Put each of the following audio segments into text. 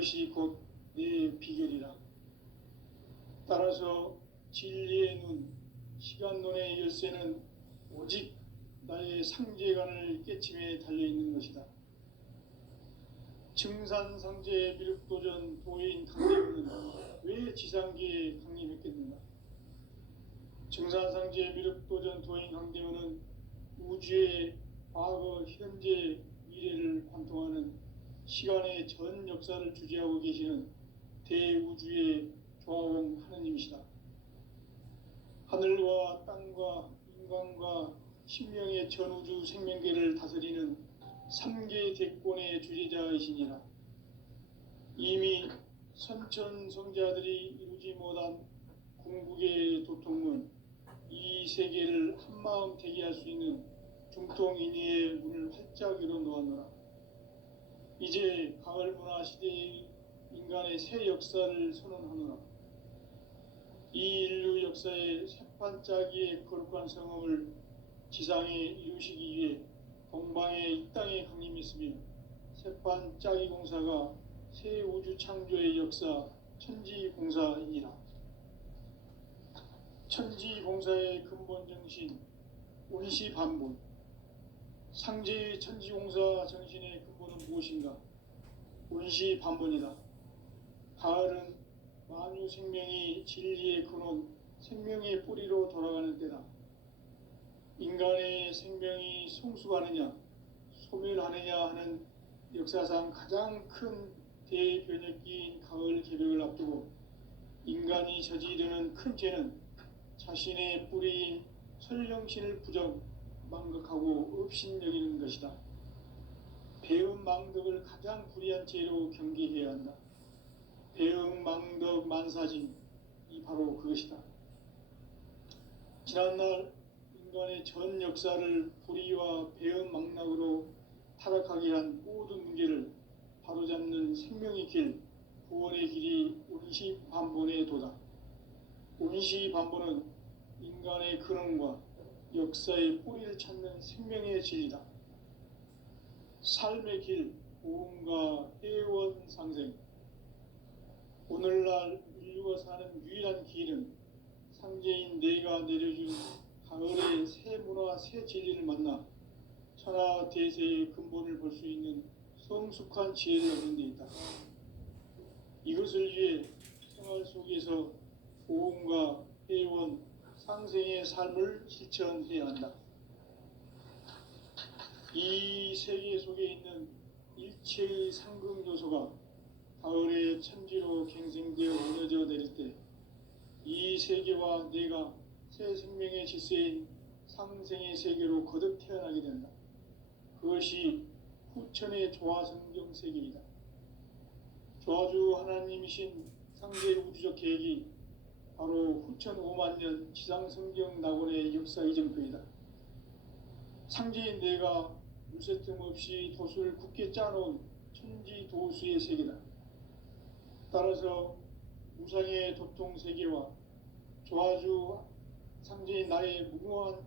이것이 곧 내 비결이라. 따라서 진리의 눈, 시간론의 열쇠는 오직 나의 상제관을 깨침에 달려있는 것이다. 증산상제 미륵도전 도인 강림은 왜 지상계에 강림했겠는가? 증산상제 미륵도전 도인 강림은 우주의 과거, 현재, 미래를 관통하는 시간의 전 역사를 주재하고 계시는 대우주의 조화원 하느님이시다. 하늘과 땅과 인간과 신명의 전우주 생명계를 다스리는 3계 대권의 주재자이시니라. 이미 선천성자들이 이루지 못한 궁극의 도통문, 이 세계를 한마음 되게 할 수 있는 중통인의의 문을 활짝 열어놓았노라. 이제 가을 문화 시대의 인간의 새 역사를 선언하노라. 이 인류 역사의 새판짜기의 거룩한 성험을 지상에 이루시기 위해 동방의 이 땅에 강림했으며 새판짜기 공사가 새 우주 창조의 역사 천지공사이니라. 천지공사의 근본 정신 운시반본, 상제의 천지공사 정신의 근본은 무엇인가? 운시반본이다. 가을은 만유 생명이 진리의 근원, 생명의 뿌리로 돌아가는 때다. 인간의 생명이 성숙하느냐, 소멸하느냐 하는 역사상 가장 큰 대변혁기인 가을 개벽을 앞두고 인간이 저지르는 큰 죄는 자신의 뿌리인 설령신을 망각하고 업신여기는 것이다. 배음 망덕을 가장 불의한 죄로 경계해야 한다. 배음 망덕 만사진, 이 바로 그것이다. 지난날 인간의 전 역사를 불의와 배음 망락으로 타락하게 한 모든 문제를 바로잡는 생명의 길, 구원의 길이 운시반본의 도다. 운시반본은 인간의 근원과 역사의 뿌리를 찾는 생명의 진리다. 삶의 길, 보험과 해원상생. 오늘날 인류가 사는 유일한 길은 상제인 내가 내려준 가을의 새 문화, 새 진리를 만나 천하 대세의 근본을 볼 수 있는 성숙한 지혜를 얻는 데 있다. 이것을 위해 생활 속에서 보험과 해원, 상생의 삶을 실천해야 한다. 이 세계 속에 있는 일체의 상극 요소가 가을의 천지로 갱생되어 무너져 내릴 때 이 세계와 내가 새 생명의 질서인 상생의 세계로 거듭 태어나게 된다. 그것이 후천의 조화성경 세계이다. 조화주 하나님이신 상대 우주적 계획이 바로 후천 5만 년 지상성경 낙원의 역사 이정표이다. 상제인 내가 물새틈 없이 도수를 굳게 짜놓은 천지도수의 세계다. 따라서 무상의 도통세계와 조화주 상제인 나의 무궁한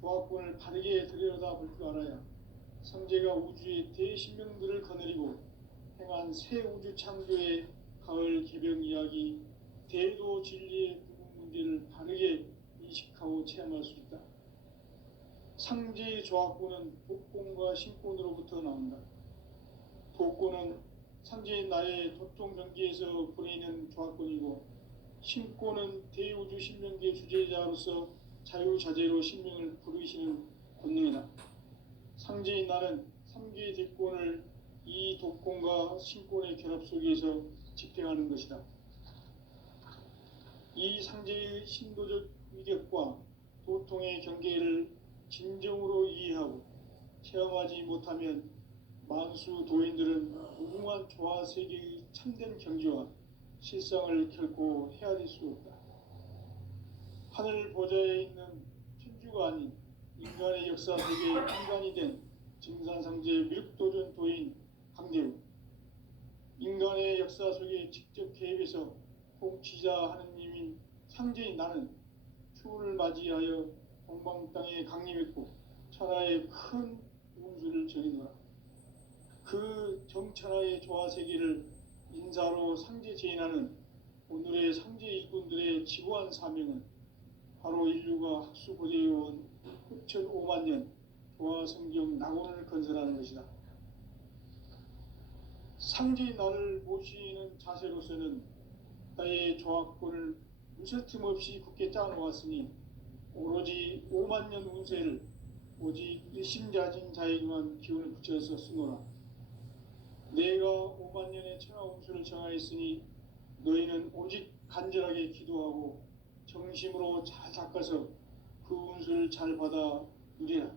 조합권을 바르게 들여다볼 줄 알아야 상제가 우주의 대신명들을 거느리고 행한 새 우주 창조의 가을 개벽 이야기, 대도 진리의 구분 문제를 바르게 인식하고 체험할 수 있다. 상제의 조합권은 독권과 신권으로부터 나온다. 독권은 상제인 나의 도통 경계에서 보내는 조합권이고, 신권은 대우주 신명계 주제자로서 자유자재로 신명을 부르시는 권능이다. 상제인 나는 3계 대권을 이 독권과 신권의 결합 속에서 집행하는 것이다. 이 상제의 신도적 위력과 도통의 경계를 진정으로 이해하고 체험하지 못하면 만수 도인들은 무궁한 조화 세계의 참된 경지와 실상을 결코 헤아릴 수 없다. 하늘 보좌에 있는 천주가 아닌 인간의 역사 세계의 인간이 된 증산상제 미륵도전 도인 강대우, 인간의 역사 속에 직접 개입해서 통치자 하느님인 상제인 나는 추운을 맞이하여 동방 땅에 강림했고 천하의 큰 운수를 전이노라. 그 정천하의 조화 세계를 인사로 상제 제인하는 오늘의 상제 일꾼들의 지고한 사명은 바로 인류가 학수 고대해온 흡천 5만 년 조화 성경 낙원을 건설하는 것이다. 상제의 나를 모시는 자세로서는 나의 조합권을 무쇠틈 없이 굳게 짜놓았으니 오로지 5만 년 운세를 오직 일심자진 자에게만 기운을 붙여서 쓰노라. 내가 5만 년의 천하 운수를 정하였으니 너희는 오직 간절하게 기도하고 정심으로 잘 닦아서 그 운수를 잘 받아 누리라.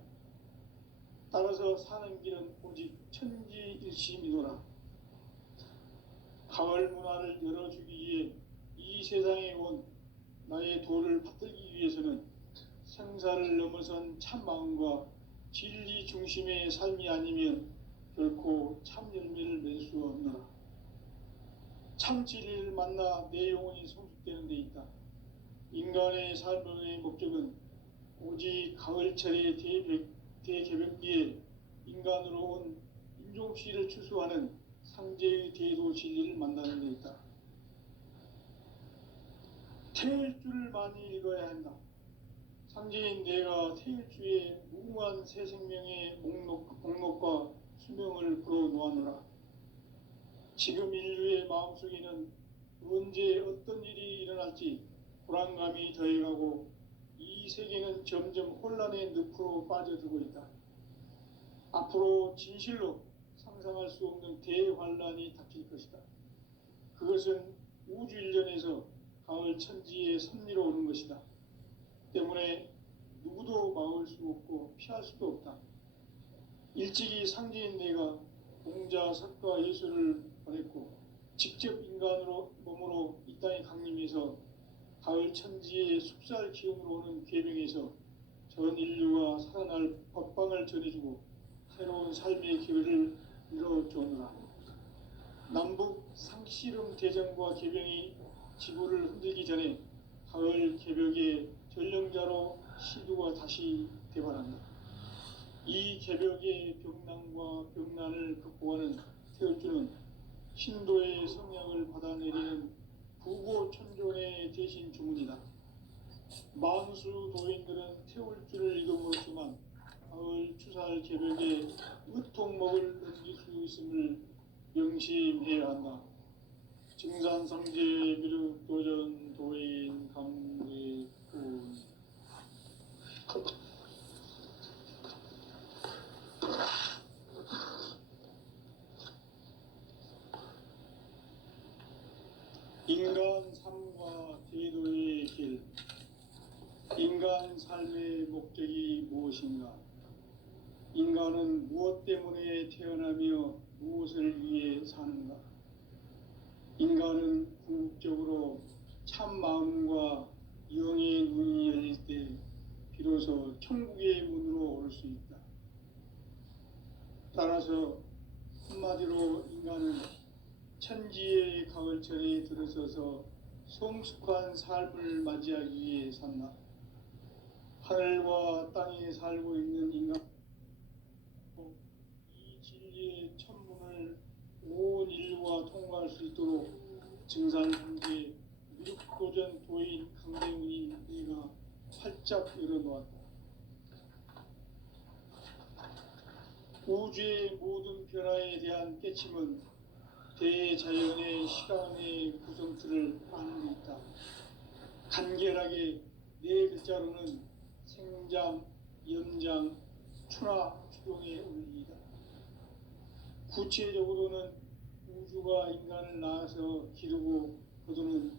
따라서 사는 길은 오직 천지일심이노라. 가을 문화를 열어주기 위해 이 세상에 온 나의 도를 받들기 위해서는 생사를 넘어선 참 마음과 진리 중심의 삶이 아니면 결코 참 열매를 맺을 수 없노라. 참 진리를 만나 내 영혼이 성숙되는 데 있다. 인간의 삶의 목적은 오직 가을철의 대개벽기에 인간으로 온 인종시를 추수하는 상제의 대도 진리를 만나는 데 있다. 태일주를 많이 읽어야 한다. 상제인 내가 태일주의 무궁한 새 생명의 목록과 수명을 불어놓아노라. 지금 인류의 마음속에는 언제 어떤 일이 일어날지 불안감이 더해가고 이 세계는 점점 혼란의 늪으로 빠져들고 있다. 앞으로 진실로 상상할 수 없는 대환란이 닥칠 것이다. 그것은 우주 일련에서 가을 천지의 섭리로 오는 것이다. 때문에 누구도 막을 수 없고 피할 수도 없다. 일찍이 상제인 내가 공자, 석가, 예수를 보냈고 직접 인간으로 몸으로 이 땅에 강림해서 가을 천지의 숲살 기운으로 오는 계명에서 전 인류가 살아날 법방을 전해주고 새로운 삶의 기회를 이뤄주느라. 남북 상씨름 대전과 개병이 지구를 흔들기 전에 가을 개벽의 전령자로 시두가 다시 대발한다. 이 개벽의 병난과 병난을 극복하는 태울주는 신도의 성향을 받아내리는 부고천존의 대신 주문이다. 만수 도인들은 태울주를 읽어보았지만 가을 추살 개벽에 으통먹을 넘길 수 있음을 명심해야 한다. 증산상제 미륵도전 도인 감리꾼. 인간 삶과 제도의 길. 인간 삶의 목적이 무엇인가? 인간은 무엇 때문에 태어나며 무엇을 위해 사는가? 인간은 궁극적으로 참 마음과 영의 눈이 열릴 때 비로소 천국의 문으로 올 수 있다. 따라서 한마디로 인간은 천지의 가을철에 들어서서 성숙한 삶을 맞이하기 위해 산다. 하늘과 땅에 살고 있는 인간, 이 진리의 천문을 온 인류가 통과할 수 있도록 증산상제 미륵도전 도인 강대문이 우리가 활짝 열어놓았다. 우주의 모든 변화에 대한 깨침은 대자연의 시간의 구성틀을 아는 데 있다. 간결하게 네 글자로는 생장, 연장, 추나 추동의 원리이다. 구체적으로는 우주가 인간을 낳아서 기르고 거두는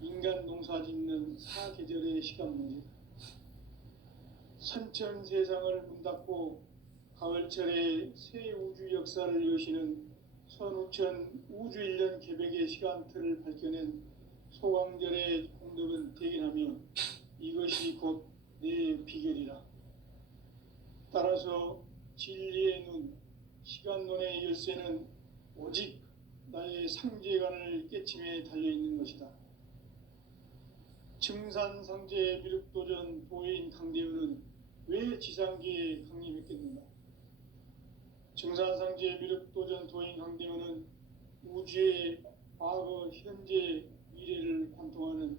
인간 농사 짓는 사계절의 시간 문제다. 선천 세상을 문 닫고 가을철에 새 우주 역사를 여시는 선우천 우주일년 개벽의 시간틀을 밝혀낸 소광절의 공덕은 대견하며 이것이 곧 내 비결이라. 따라서 진리의 눈, 시간론의 열쇠는 오직 나의 상제관을 깨침에 달려있는 것이다. 증산상제 미륵도전 도인 강대현은 왜 지상계에 강림했겠는가? 증산상제 미륵도전 도인 강대현은 우주의 과거, 현재, 미래를 관통하는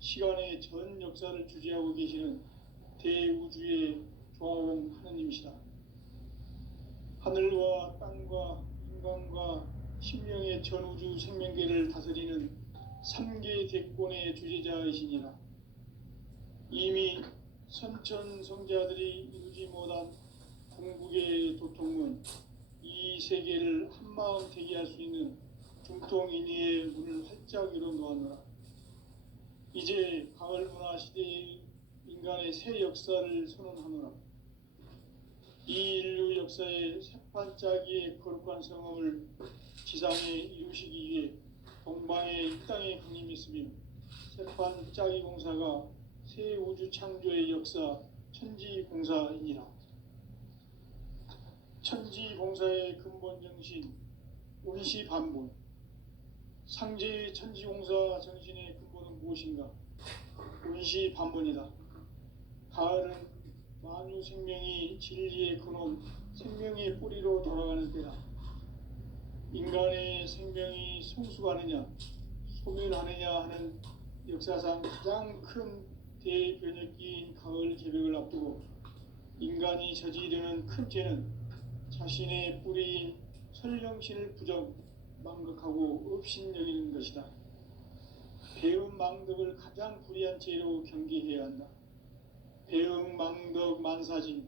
시간의 전 역사를 주재하고 계시는 대우주의 조화원 하느님이시다. 하늘과 땅과 인간과 신명의 전우주 생명계를 다스리는 삼계 대권의 주재자이시니라. 이미 선천성자들이 이루지 못한 궁극의 도통은 이 세계를 한마음 되게 할 수 있는 중통인의의 문을 활짝 열어 놓았노라. 이제 가을 문화 시대의 인간의 새 역사를 선언하노라. 이 인류 역사의 새판짜기의 거룩한 성험을 지상에 이루시기 위해 동방의 이 땅에 강림이 있으며 새판짜기 공사가 새 우주 창조의 역사 천지공사이니라. 천지공사의 근본 정신 온시반본. 상제의 천지공사 정신의 근본은 무엇인가? 온시반본이다. 가을은 만유 생명이 진리의 근원, 생명의 뿌리로 돌아가는 때다. 인간의 생명이 성숙하느냐, 소멸하느냐 하는 역사상 가장 큰 대변혁기인 가을 개벽을 앞두고 인간이 저지르는 큰 죄는 자신의 뿌리인 설령신을 부정, 망각하고 업신여기는 것이다. 배움 망덕을 가장 불의한 죄로 경계해야 한다. 배움 망덕 만사진이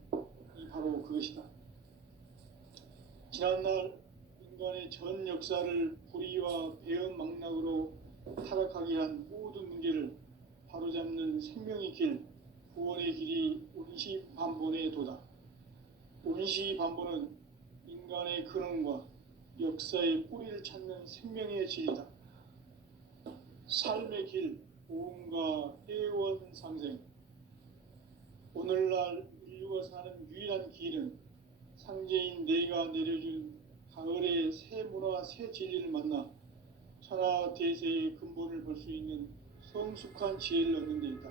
바로 그것이다. 지난날 인간의 전 역사를 불의와 배움 망락으로 타락하게 한 모든 문제를 바로잡는 생명의 길, 구원의 길이 온시반본의 도다. 온시반본은 인간의 근원과 역사의 뿌리를 찾는 생명의 진리다. 삶의 길, 보험과 해원 상생. 오늘날 인류가 사는 유일한 길은 상제인 내가 내려준 가을의 새 문화, 새 진리를 만나 천하 대세의 근본을 볼 수 있는 성숙한 지혜를 얻는 데 있다.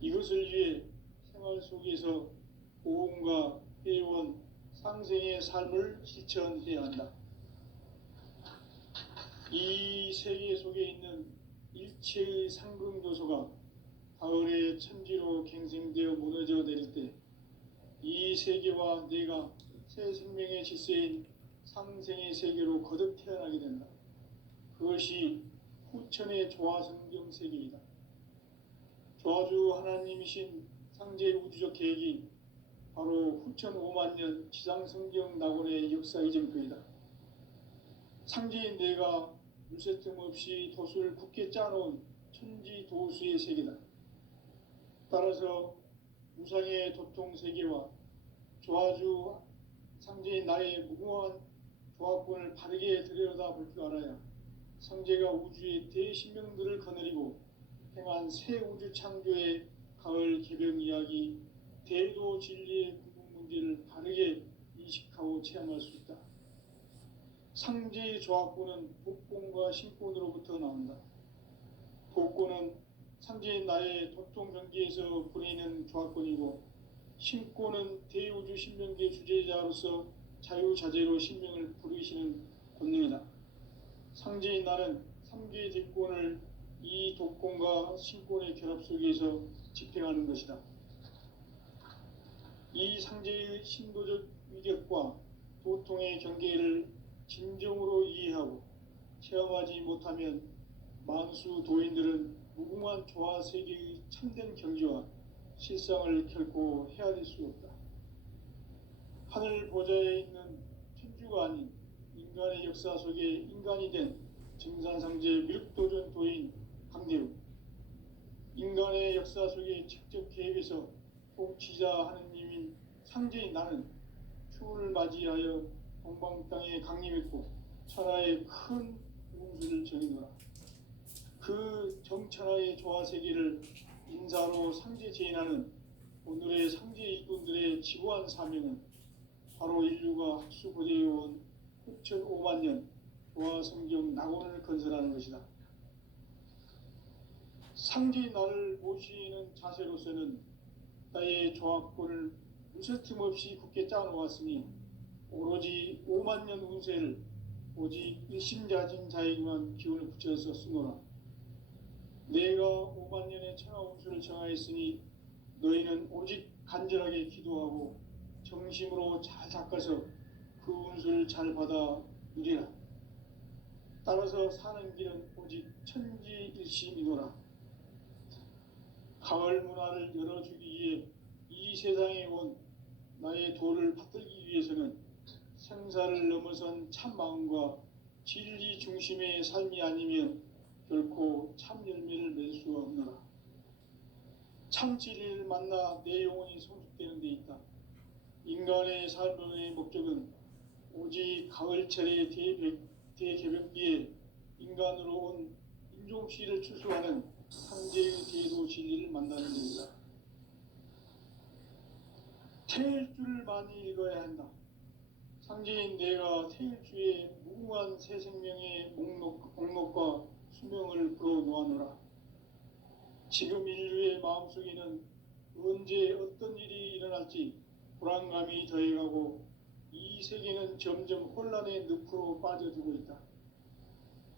이것을 위해 생활 속에서 보험과 회원, 상생의 삶을 실천해야 한다. 이 세계 속에 있는 일체의 상승조소가 가을의 천지로 갱생되어 무너져 내릴 때 이 세계와 내가 새 생명의 질서인 상생의 세계로 거듭 태어나게 된다. 그것이 후천의 조화성경 세계이다. 조화주 하나님이신 상제 우주적 계획이 바로 후천 5만 년 지상성경 낙원의 역사 이전표이다. 상제인 내가 물새틈 없이 도수를 굳게 짜놓은 천지도수의 세계다. 따라서 무상의 도통 세계와 조화주 상제인 나의 무궁한 조합권을 바르게 들여다볼 줄 알아야 상제가 우주의 대신명들을 거느리고 행한 새 우주 창조의 가을 개벽 이야기, 대도 진리의 구분 문제를 바르게 인식하고 체험할 수 있다. 상제의 조합권은 복권과 신권으로부터 나온다. 복권은 상제인 나의 도통 경계에서 부리는 조합권이고, 신권은 대우주 신명계 주제자로서 자유자재로 신명을 부르시는 권능이다. 상제인 나는 3개의 대권을 이 독권과 신권의 결합 속에서 집행하는 것이다. 이 상제의 신도적 위력과 도통의 경계를 진정으로 이해하고 체험하지 못하면 만수 도인들은 무궁한 조화 세계의 참된 경지와 실상을 결코 헤아릴 수 없다. 하늘 보좌에 있는 천주가 아닌 인간의 역사 속에 인간이 된 증산상제 미륵도전 도인 강대우, 인간의 역사 속에 직접 개입해서 통치자 하느님인 상제인 나는 추운을 맞이하여 동방 땅에 강림했고 천하의 큰 운수를 정해노라. 그 정천하의 조화 세계를 인사로 상제 제인하는 오늘의 상제 일꾼들의 지고한 사명은 바로 인류가 학수고대해온 후천 5만 년 조화 성경 낙원을 건설하는 것이다. 상제인 나를 모시는 자세로서는 나의 조합권을 무쇠틈 없이 굳게 짜놓았으니 오로지 5만 년 운세를 오직 일심가진 자에게만 기운을 붙여서 쓰노라. 내가 5만 년의 천하운수를 정하였으니 너희는 오직 간절하게 기도하고 정심으로 잘 닦아서 그 운수를 잘 받아 누리라. 따라서 사는 길은 오직 천지일심이노라. 가을 문화를 열어주기 위해 이 세상에 온 나의 도를 받들기 위해서는 생사를 넘어선 참 마음과 진리 중심의 삶이 아니면 결코 참 열매를 맺을 수가 없노라. 참 진리를 만나 내 영혼이 성숙되는 데 있다. 인간의 삶의 목적은 오직 가을철의 대개벽기에 인간으로 온 인종씨를 추수하는 상제의 대도 진리를 만나는 데이다. 태일주를 많이 읽어야 한다. 상제인 내가 태일주의 무궁한 새 생명의 목록과 수명을 불어놓아노라. 지금 인류의 마음속에는 언제 어떤 일이 일어날지 불안감이 더해가고 이 세계는 점점 혼란의 늪으로 빠져들고 있다.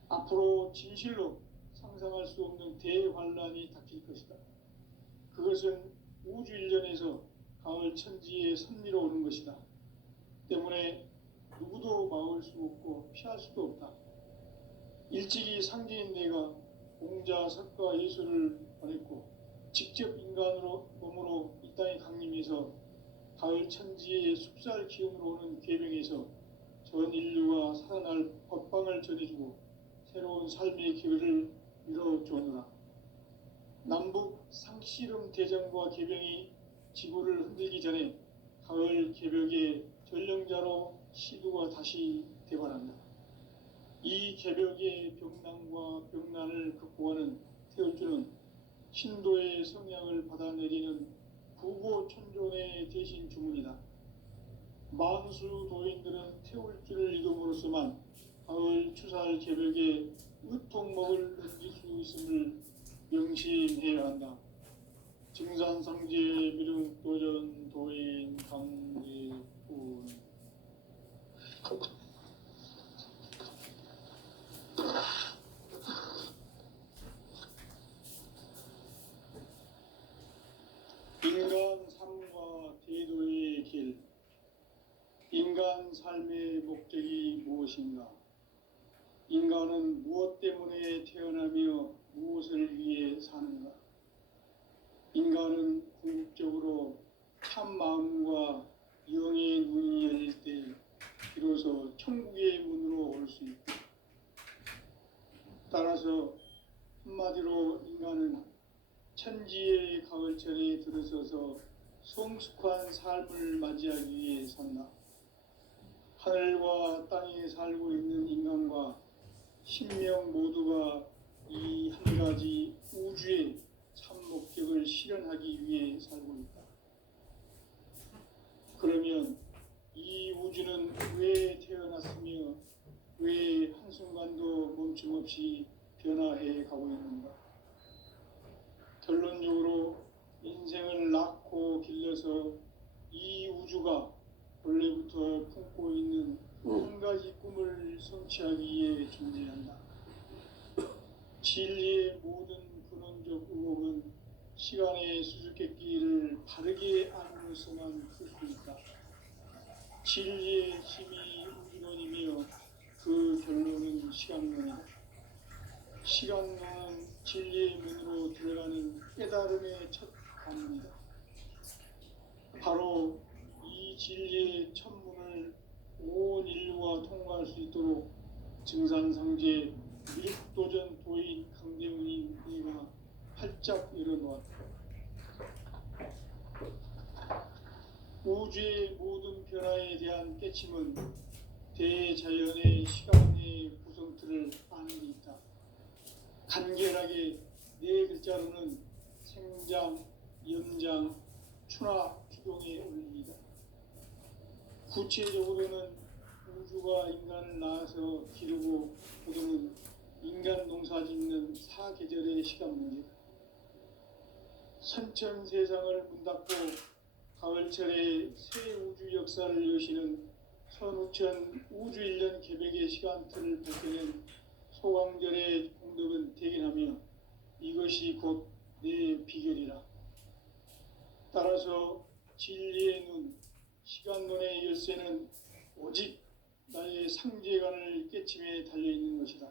앞으로 진실로 상상할 수 없는 대환란이 닥칠 것이다. 그것은 우주 일련에서 가을 천지에 선미로 오는 것이다. 때문에 누구도 막을 수 없고 피할 수도 없다. 일찍이 상제인 내가 공자, 석가, 예수를 보냈고 직접 인간으로 몸으로 이 땅에 강림해서 가을 천지의 숲살 기운으로 오는 궤병에서 전 인류가 살아날 법방을 전해주고 새로운 삶의 기회를 이뤄주노라. 남북 상씨름 대전과 개병이 지구를 흔들기 전에 가을 개벽의 전령자로 시두가 다시 대발한다. 이 개벽의 병난과 병난을 극복하는 태울주는 신도의 성향을 받아내리는 구고천존의 대신 주문이다. 만수 도인들은 태울주를 이름으로서만 가을 추살 개벽에 의통목을 넘길 수 있음을 명심해야 한다. 증산상제 미륵도전 도인 강대군. 인간 삶과 대도의 길. 인간 삶의 목적이 무엇인가? 인간은 무엇 때문에 태어나며 무엇을 위해 사는가? 인간은 궁극적으로 참 마음과 영의 눈이 열릴 때 비로소 천국의 문으로 올 수 있다. 따라서 한마디로 인간은 천지의 가을철에 들어서서 성숙한 삶을 맞이하기 위해 산다. 하늘과 땅에 살고 있는 인간과 신명 모두가 이 한 가지 우주의 참 목적을 실현하기 위해 살고 있다. 그러면 이 우주는 왜 태어났으며 왜 한순간도 멈춤없이 변화해 가고 있는가? 결론적으로 인생을 낳고 길러서 이 우주가 원래부터 품고 있는 한 가지 꿈을 성취하기 위해 존재한다. 진리의 모든 근원적 의혹은 시간의 수수께끼를 바르게 안으로서만 풀 수 있다. 진리의 힘이 우주론이며 그 결론은 시간론이다. 시간론은 진리의 문으로 들어가는 깨달음의 첫 관문이다. 바로 이 진리의 첫 문을 온 인류가 통과할 수 있도록 증산상제 미륵도전 도인 강대훈이 내가 활짝 열어놓았다. 우주의 모든 변화에 대한 깨침은 대자연의 시간의 구성틀을 아는 데 있다. 간결하게 네 글자로는 생장, 연장, 추나, 추동의 원리이다. 구체적으로는 우주가 인간을 낳아서 기르고 보듬은 인간 농사 짓는 사계절의 시간 문제다. 선천 세상을 문 닫고 가을철에 새 우주 역사를 여시는 선우천 우주일년 계백의 시간틀을 밝혀낸 소강절의 공덕은 대견하며 이것이 곧 내 비결이라. 따라서 진리의 눈, 시간론의 열쇠는 오직 나의 상제관을 깨침에 달려있는 것이다.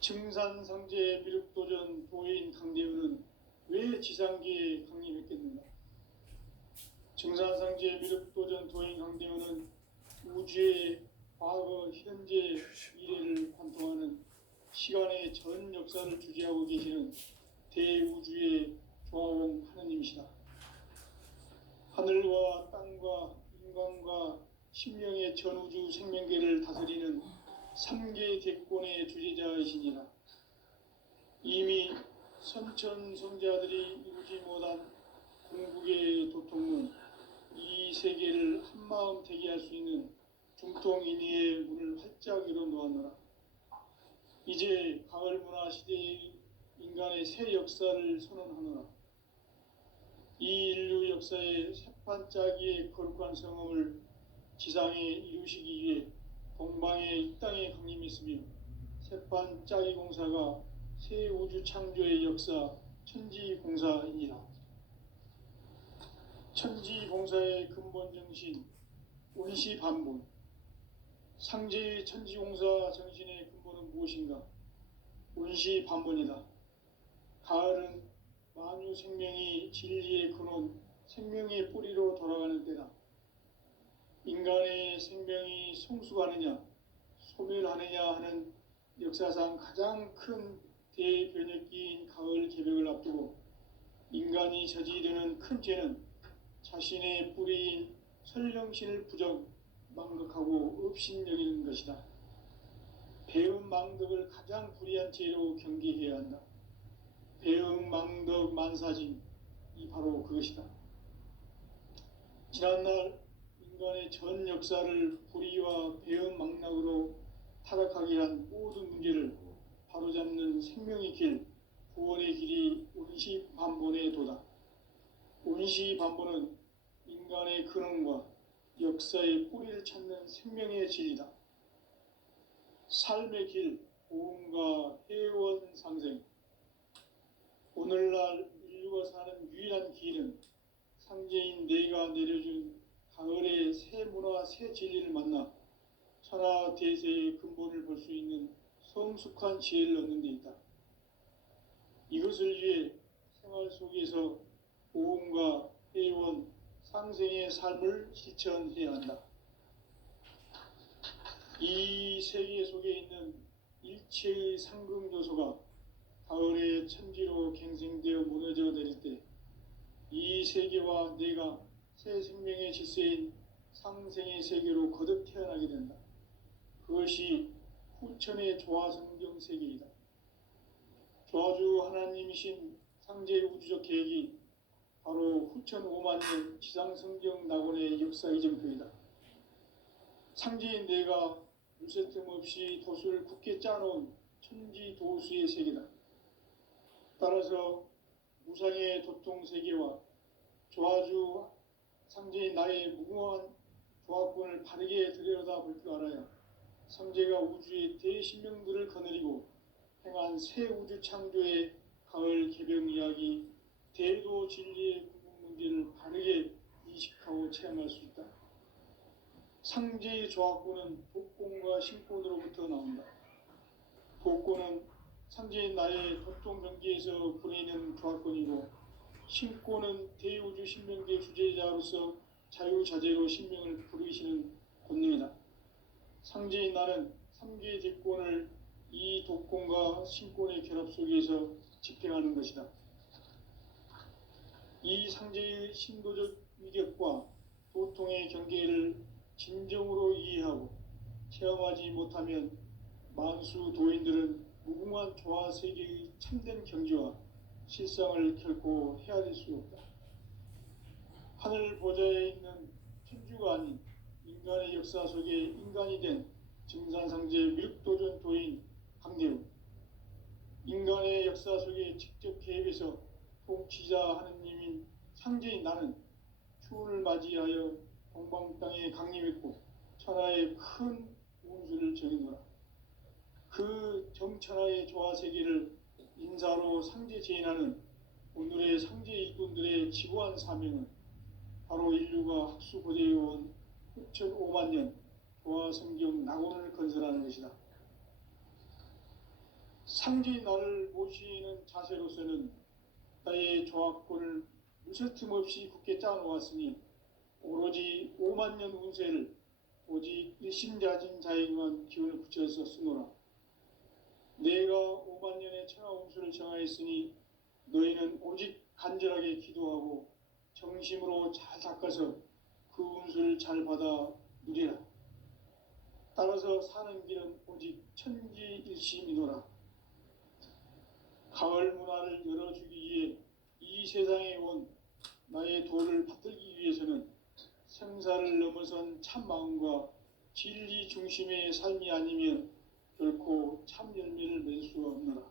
증산상제 미륵도전 도인 강대우는 왜 지상계에 강림했겠는가? 증산상제 미륵도전 도인 강대우는 우주의 과거, 현재, 미래를 관통하는 시간의 전 역사를 주재하고 계시는 대우주의 조화공 하느님이시다. 하늘과 땅과 인간과 심령의 전우주 생명계를 다스리는 3계 대권의 주재자이시니라. 이미 선천성자들이 이루지 못한 궁극의 도통문, 이 세계를 한마음 되게 할 수 있는 중통인의의 문을 활짝 열어 놓았노라. 이제 가을 문화 시대의 인간의 새 역사를 선언하노라. 이 인류 역사의 새판짜기의 거룩한 성음을 지상에 이루시기 위해 동방의 이 땅에 강림했으며 새판짜기 공사가 새 우주 창조의 역사 천지공사이니라. 천지공사의 근본 정신 운시반본. 상제의 천지공사 정신의 근본은 무엇인가? 운시반본이다. 가을은 만유 생명이 진리의 근원, 생명의 뿌리로 돌아가는 때다. 인간의 생명이 성숙하느냐, 소멸하느냐 하는 역사상 가장 큰 대변혁기인 가을 개벽을 앞두고 인간이 저지르는 큰 죄는 자신의 뿌리인 설령신을 망각하고 업신여기는 것이다. 배음 망덕을 가장 불의한 죄로 경계해야 한다. 배음 망덕 만사진, 이 바로 그것이다. 지난날 인간의 전 역사를 불의와 배음 망락으로 타락하게 한 모든 문제를 바로잡는 생명의 길, 구원의 길이 운시반본의 도다. 운시반본은 인간의 근원과 역사의 뿌리를 찾는 생명의 진리다. 삶의 길, 고음과 회원 상생. 오늘날 인류가 사는 유일한 길은 상제인 내가 내려준 가을의 새 문화, 새 진리를 만나 천하 대세의 근본을 볼 수 있는 성숙한 지혜를 얻는 데 있다. 이것을 위해 생활 속에서 고음과 회원, 상생의 삶을 실천해야 한다. 이 세계 속에 있는 일체의 상금 요소가 가을의 천지로 갱생되어 무너져 내릴 때 이 세계와 내가 새 생명의 질서인 상생의 세계로 거듭 태어나게 된다. 그것이 후천의 조화성경 세계이다. 조화주 하나님이신 상제 우주적 계획이 바로 후천 5만 년 지상성경 낙원의 역사 이정표이다. 상제인 내가 물새틈 없이 도수를 굳게 짜놓은 천지도수의 세계다. 따라서 무상의 도통세계와 조화주 상제인 나의 무궁한 조합권을 바르게 들여다볼 줄 알아야 상제가 우주의 대신명들을 거느리고 행한 새 우주 창조의 가을 개병 이야기, 대도 진리의 구분 문제를 바르게 인식하고 체험할 수 있다. 상제의 조합권은 독권과 신권으로부터 나온다. 독권은 상제인 나의 도통 경계에서 부리는 조합권이고, 신권은 대우주 신명계 주제자로서 자유자재로 신명을 부르시는 권능이다. 상제인 나는 3계 대권을 이 독권과 신권의 결합 속에서 집행하는 것이다. 이 상제의 신도적 위격과 도통의 경계를 진정으로 이해하고 체험하지 못하면 만수 도인들은 무궁한 조화 세계의 참된 경지와 실상을 결코 헤아릴 수 없다. 하늘 보좌에 있는 천주가 아닌 인간의 역사 속에 인간이 된 증산상제 미륵도전 도인 강대우, 인간의 역사 속에 직접 개입해서 통치자 하느님인 상제인 나는 추운을 맞이하여 동방 땅에 강림했고 천하의 큰 운수를 정해노라. 그 정천하의 조화세계를 인사로 상제 제인하는 오늘의 상제 일꾼들의 지고한 사명은 바로 인류가 학수고대해온 6,500만 년 조화성경 낙원을 건설하는 것이다. 상제의 나를 모시는 자세로서는 나의 조합권을 무쇠틈 없이 굳게 짜놓았으니 오로지 5만 년 운세를 오직 일심자진 자에게만 기운을 붙여서 쓰노라. 내가 5만 년의 천하 운수를 정하였으니 너희는 오직 간절하게 기도하고 정심으로 잘 닦아서 그 운수를 잘 받아 누리라. 따라서 사는 길은 오직 천지일심이노라. 가을 문화를 열어주기 위해 이 세상에 온 나의 도를 받들기 위해서는 생사를 넘어선 참 마음과 진리 중심의 삶이 아니면 결코 참 열매를 맺을 수가 없노라.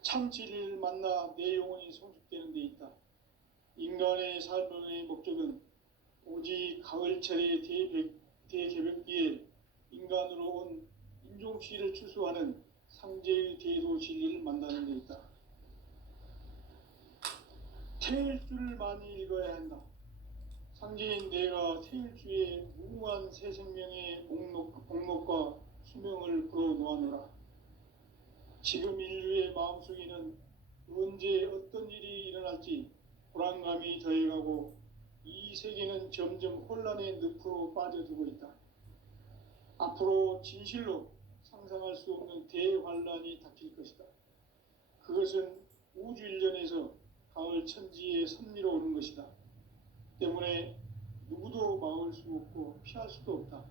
참 진리를 만나 내 영혼이 성숙되는 데 있다. 인간의 삶의 목적은 오직 가을철의 대개벽기에 인간으로 온 인종시를 추수하는 상제의 대도 진리를 만나는 데 있다. 태일주를 많이 읽어야 한다. 상제인 내가 태일주의 무궁한 새 생명의 목록과 수명을 불어놓아노라. 지금 인류의 마음속에는 언제 어떤 일이 일어날지 불안감이 더해가고 이 세계는 점점 혼란의 늪으로 빠져들고 있다. 앞으로 진실로 상상할 수 없는 대환란이 닥칠 것이다. 그것은 우주 일련에서 가을 천지에 선미로 오는 것이다. 때문에 누구도 막을 수 없고 피할 수도 없다.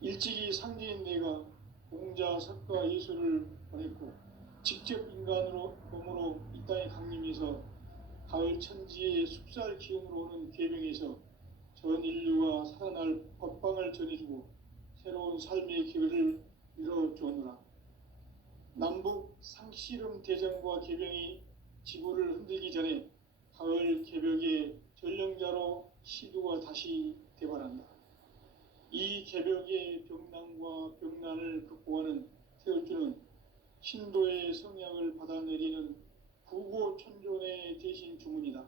일찍이 상제인 내가 공자, 석가, 예수를 보냈고 직접 인간으로 몸으로 이 땅에 강림해서 가을 천지의 숲살 기운으로 오는 계명에서 전 인류가 살아날 법방을 전해주고 새로운 삶의 기회를 열어주었노라. 남북 상씨름 대전과 계병이 지구를 흔들기 전에 가을 개벽의 전령자로 시두가 다시 대발한다. 이 개벽의 병난과 병난을 극복하는 태울주는 신도의 성향을 받아내리는 구고천존의 대신 주문이다.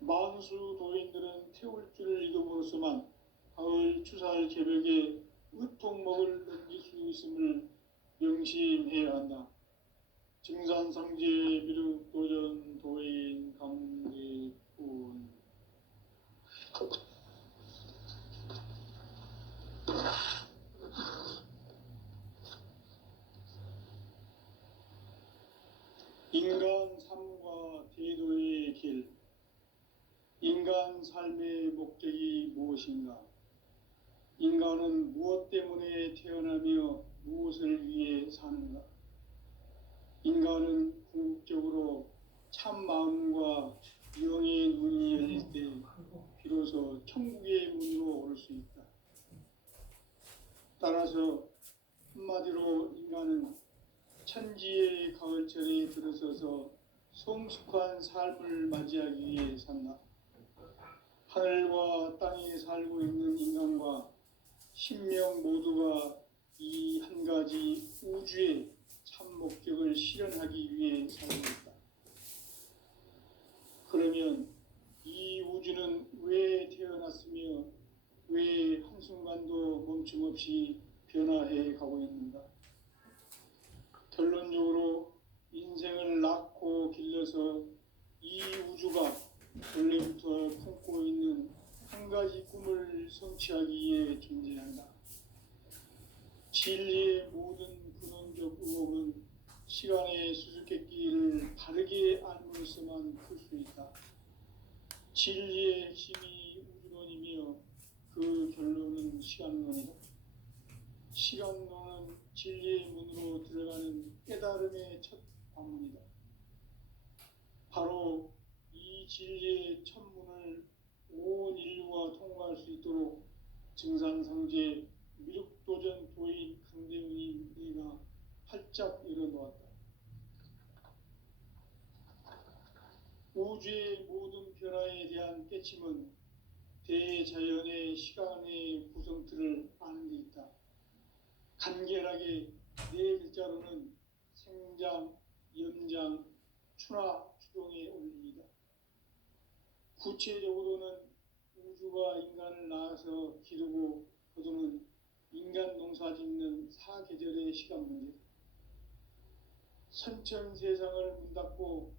만수 도인들은 태울주를 읽음으로써만 가을 추살 개벽의 의통목을 넘길 수 있음을 명심해야 한다. 증산상제 미륵도전 도인 강대군. 인간 삶과 대도의 길. 인간 삶의 목적이 무엇인가? 인간은 무엇 때문에 태어나며 무엇을 위해 사는가? 인간은 궁극적으로 참 마음과 영의 눈이 열릴 때 비로소 천국의 문으로 올 수 있다. 따라서 한마디로 인간은 천지의 가을철에 들어서서 성숙한 삶을 맞이하기 위해 산다. 하늘과 땅에 살고 있는 인간과 신명 모두가 이 한 가지 우주의 참 목적을 실현하기 위해 살고 있다. 그러면 이 우주는 왜 태어났으며 왜 한순간도 멈춤없이 변화해 가고 있는가? 결론적으로 인생을 낳고 길러서 이 우주가 원래부터 품고 있는 한 가지 꿈을 성취하기 위해 존재한다. 진리의 모든 근원적 의혹은 시간의 수수께끼를 바르게 알므로서만 풀 수 있다. 진리의 핵심이 우주론이며 그 결론은 시간론이다. 시간론은 진리의 문으로 들어가는 깨달음의 첫 관문이다. 바로 이 진리의 첫 문을 온 인류가 통과할 수 있도록 증산상제 미륵도전 도인 강대훈이 내가 활짝 열어놓았다. 우주의 모든 변화에 대한 깨침은 대자연의 시간의 구성틀을 아는 데 있다. 간결하게 네 글자로는 생장, 연장, 추나 추동에 올립니다. 구체적으로는 우주가 인간을 낳아서 기르고 거두는 인간 농사 짓는 사계절의 시간 문제, 선천 세상을 문 닫고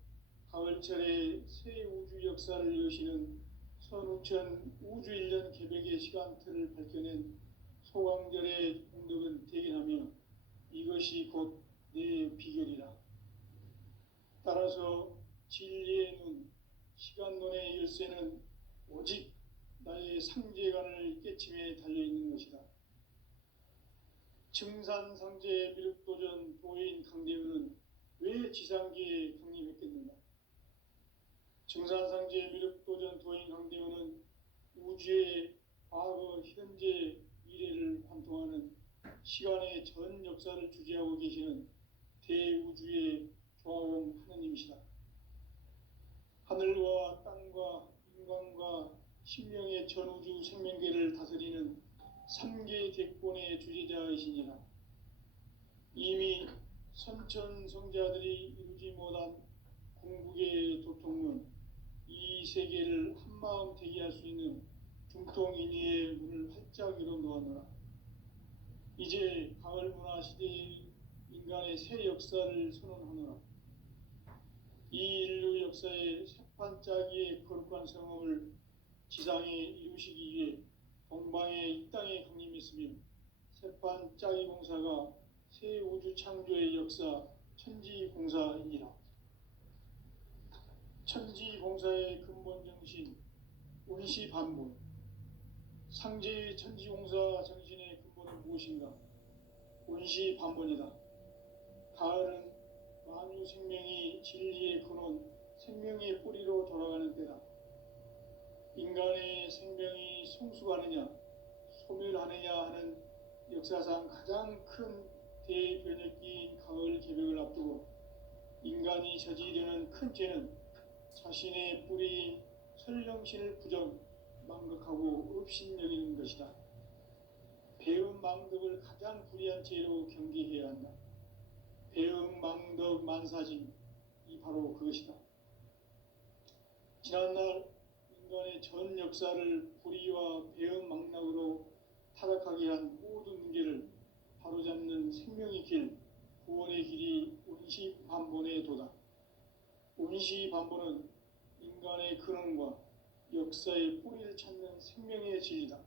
가을철에 새 우주 역사를 여시는 선우천 우주일년 개백의 시간틀을 밝혀낸 소강절의 공덕은 대견하며 이것이 곧 내 비결이라. 따라서 진리의 눈, 시간론의 열쇠는 오직 나의 상제관을 깨침에 달려있는 것이다. 증산상제 미륵도전 도인 강대우는 왜 지상계에 강림했겠는가? 증산상제 미륵도전 도인 강대우는 우주의 과거, 현재, 미래를 관통하는 시간의 전 역사를 주재하고 계시는 대우주의 조화공 하느님이시다. 하늘과 땅과 인간과 신명의 전우주 생명계를 다스리는 삼계 대권의 주재자이시니라. 이미 선천성자들이 이루지 못한 궁극의 도통론, 이 세계를 한마음 되게 할 수 있는 중통인의의 문을 활짝 열어 놓았노라. 이제 가을 문화 시대의 인간의 새 역사를 선언하노라. 이 인류 역사의 새판짜기의 거룩한 성업을 지상에 이루시기 위해 동방의 이 땅에 강림했으며 새판짜기 공사가 새 우주 창조의 역사 천지공사이니라. 천지공사의 근본 정신 운시반본, 상제의 천지공사 정신의 근본은 무엇인가? 운시반본이다. 가을은 만유 생명이 진리의 근원, 생명의 뿌리로 돌아가는 때다. 인간의 생명이 성숙하느냐, 소멸하느냐 하는 역사상 가장 큰 대변혁기인 가을 개벽을 앞두고 인간이 저지르는 큰 죄는 자신의 뿌리인 설령신을 부정, 망각하고 업신여기는 것이다. 배음 망덕을 가장 불의한 죄로 경계해야 한다. 배음 망덕 만사진, 이 바로 그것이다. 지난날 인간의 전 역사를 불의와 배음 망락으로 타락하게 한 모든 문제를 바로잡는 생명의 길, 구원의 길이 운시반본의 도다. 운시반본은 인간의 근원과 역사의 뿌리를 찾는 생명의 진리다.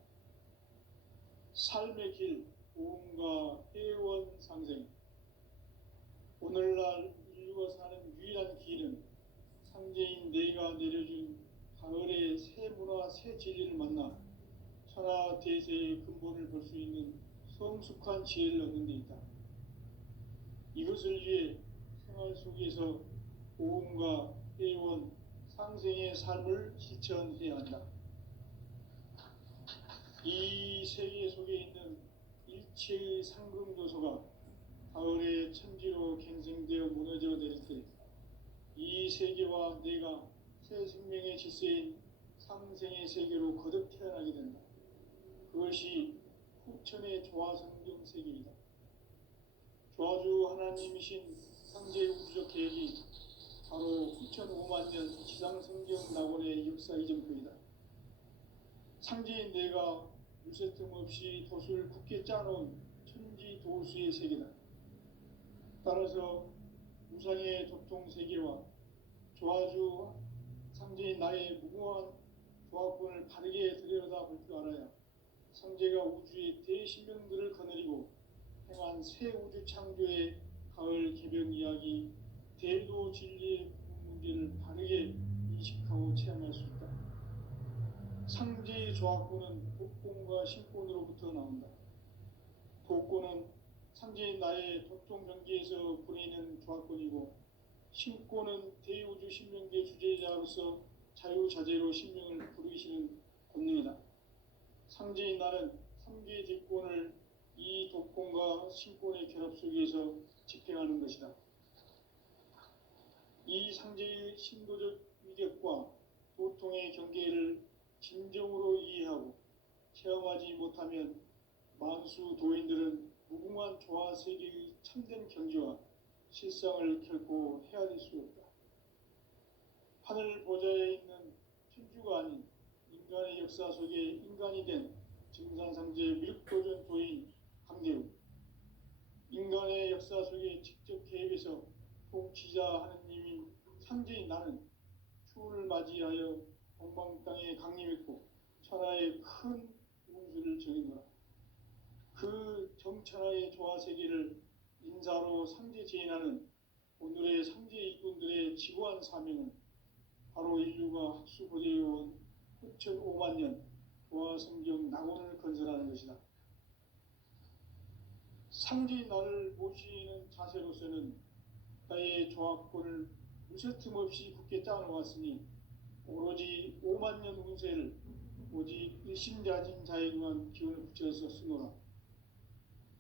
삶의 길, 오음과 해원상생. 오늘날 인류가 사는 유일한 길은 상제인 내가 내려준 가을의 새 문화, 새 진리를 만나 천하대세의 근본을 볼 수 있는 성숙한 지혜를 얻는 데 있다. 이것을 위해 생활 속에서 오음과 해원, 상생의 삶을 실천해야 한다. 이 세계 속에 있는 일체의 상금 요소가 가을의 천지로 갱생되어 무너져 내릴 때 이 세계와 내가 새 생명의 질서인 상생의 세계로 거듭 태어나게 된다. 그것이 후천의 조화성경 세계이다. 조화주 하나님이신 상제 우주적 계획이 바로 후천 5만 년 지상성경 낙원의 역사 이전표이다. 상제인 내가 물새틈 없이 도수를 굳게 짜놓은 천지 도수의 세계다. 따라서 우상의 도통세계와 조화주 상제인 나의 무모한 조합권을 바르게 들여다볼 줄 알아야 상제가 우주의 대신명들을 거느리고 행한 새 우주 창조의 가을 개벽 이야기, 대도 진리의 문제를 바르게 인식하고 체험할 수 있다. 상제의 조합권은 독권과 신권으로부터 나온다. 독권은 상제인 나의 도통 경계에서 보내는 조합권이고, 신권은 대우주 신명계 주제자로서 자유자재로 신명을 부르시는 권능이다. 상제인 나는 3개 뒷권을 이 독권과 신권의 결합 속에서 집행하는 것이다. 이 상제의 신도적 위력과 도통의 경계를 진정으로 이해하고 체험하지 못하면 만수 도인들은 무궁한 조화 세계의 참된 경지와 실상을 결코 헤아릴 수 없다. 하늘 보좌에 있는 천주가 아닌 인간의 역사 속에 인간이 된 증산상제 미륵도전 도인 강대우, 인간의 역사 속에 직접 개입해서 통치자 하느님인 상제인 나는 추운을 맞이하여 동방 땅에 강림했고 천하의 큰 운수를 정했노라. 그 정천하의 조화세계를 인사로 상제 제인하는 오늘의 상제 일꾼들의 지고한 사명은 바로 인류가 학수고대해온 9,500만 년 조화성경 낙원을 건설하는 것이다. 상제인 나를 모시는 자세로서는 나의 조합권을 무쇠틈 없이 굳게 짜놓았으니 오로지 5만 년 운세를 오직 일심자진 자에게만 기운을 붙여서 쓰노라.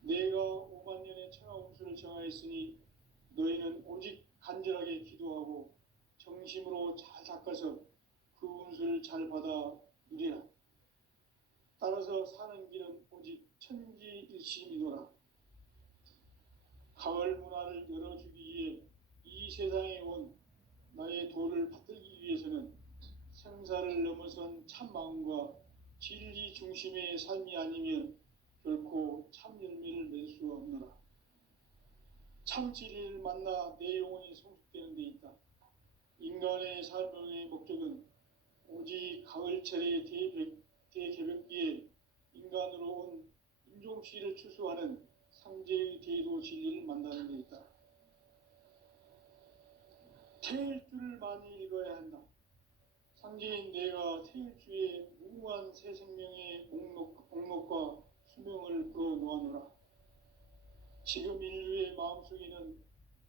내가 5만 년의 천하 운수를 정하였으니 너희는 오직 간절하게 기도하고 정심으로 잘 닦아서 그 운수를 잘 받아 누리라. 따라서 사는 길은 오직 천지일심이노라. 가을 문화를 열어주기 위해 이 세상에 온 나의 도를 받들기 위해서는 생사를 넘어선 참 마음과 진리 중심의 삶이 아니면 결코 참 열매를 맺을 수 없노라. 참 진리를 만나 내 영혼이 성숙되는 데 있다. 인간의 삶의 목적은 오직 가을철의 대개벽기에 인간으로 온 인종시를 추수하는 상제의 대도 진리를 만나는 데 있다. 태일주를 많이 읽어야 한다. 상제인 내가 태일주의 무궁한 새 생명의 목록과 수명을 풀어놓아노라. 지금 인류의 마음속에는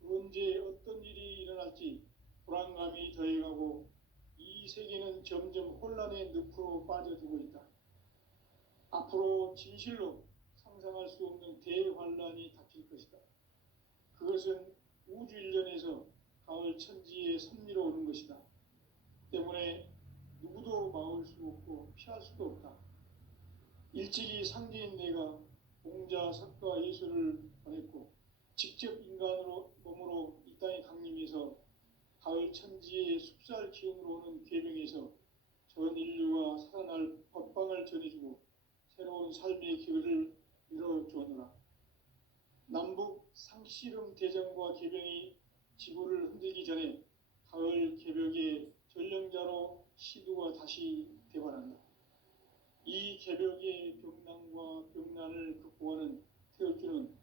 언제 어떤 일이 일어날지 불안감이 더해가고 이 세계는 점점 혼란의 늪으로 빠져들고 있다. 앞으로 진실로 상상할 수 없는 대환란이 닥칠 것이다. 그것은 우주 일련에서 가을 천지의 섭리로 오는 것이다. 때문에 누구도 막을 수 없고 피할 수도 없다. 일찍이 상제인 내가 공자, 석가, 예수를 보냈고 직접 인간으로 몸으로 이 땅에 강림해서 가을 천지의 숲살 기운으로 오는 계명에서 전 인류가 살아날 법방을 전해주고 새로운 삶의 기회를 이뤄주었노라. 남북 상씨름 대전과 개병이 지구를 흔들기 전에 가을 개벽의 전령자로 시두가 다시 대발한다. 이 개벽의 병난과 병난을 극복하는 태울주는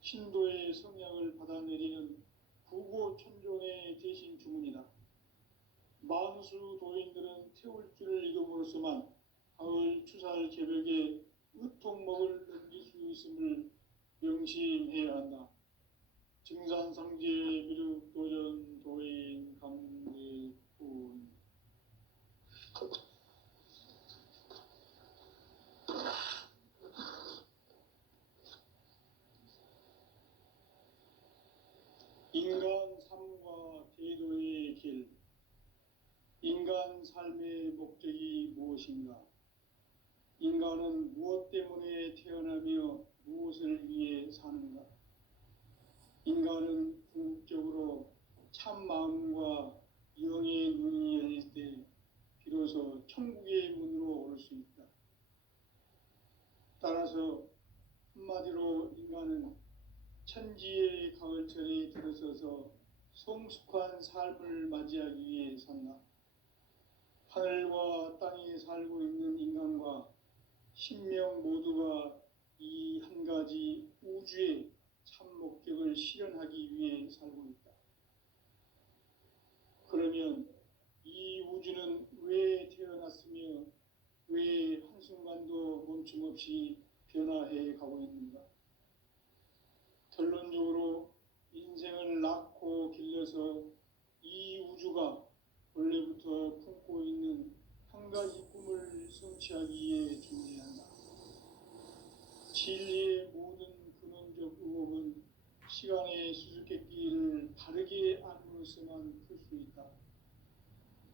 신도의 성약을 받아내리는 구고천존의 대신 주문이다. 만수 도인들은 태울주를 읽음으로써만 가을 추살 개벽의 의통목을 넘길 수 있음을 명심해야 한다. 증산상제 미륵도전 도인 강대훈. 인간 삶과 제도의 길. 인간 삶의 목적이 무엇인가? 인간은 무엇 때문에 태어나며 무엇을 위해 사는가? 인간은 궁극적으로 참 마음과 영의 눈이 열릴 때 비로소 천국의 문으로 오를 수 있다. 따라서 한마디로 인간은 천지의 가을철에 들어서서 성숙한 삶을 맞이하기 위해 산다. 하늘과 땅에 살고 있는 인간과 신명 모두가 이 한 가지 우주의 참 목적을 실현하기 위해 살고 있다. 그러면 이 우주는 왜 태어났으며 왜 한순간도 멈춤없이 변화해 가고 있는가? 결론적으로 인생을 낳고 길러서 이 우주가 원래부터 품고 있는 한 가지 꿈을 성취하기 위해 존재한다. 진리의 모든 근원적 의혹은 시간의 수수께끼를 바르게 알므로서만 풀 수 있다.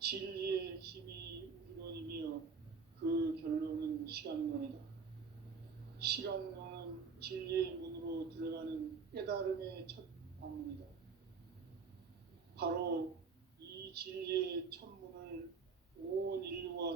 진리의 핵심이 우주론이며 그 결론은 시간론이다. 시간론은 진리의 문으로 들어가는 깨달음의 첫 방문이다. 바로 이 진리의 첫 문을 온 인류가